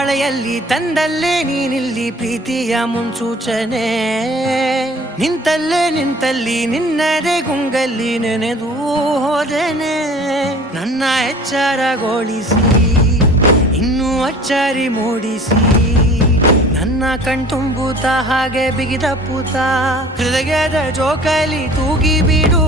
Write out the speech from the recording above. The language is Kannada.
ಮಳೆಯಲ್ಲಿ ತಂದಲ್ಲೇ ನೀನಿಲ್ಲಿ ಪ್ರೀತಿಯ ಮುನ್ಸೂಚನೆ ನಿಂತಲ್ಲಿ ನಿನ್ನದೇ ಗುಂಗಲ್ಲಿ ನೆನೆದು ಹೋದೆನೆ ನನ್ನ ಎಚ್ಚರಗೊಳಿಸಿ ಇನ್ನೂ ಅಚ್ಚರಿ ಮೂಡಿಸಿ ನನ್ನ ಕಣ್ತುಂಬುತ್ತ ಹಾಗೆ ಬಿಗಿದ ಪೂತ ಹೃದಯದ ಜೋಕಾಲಿ ತೂಗಿ ಬಿಡು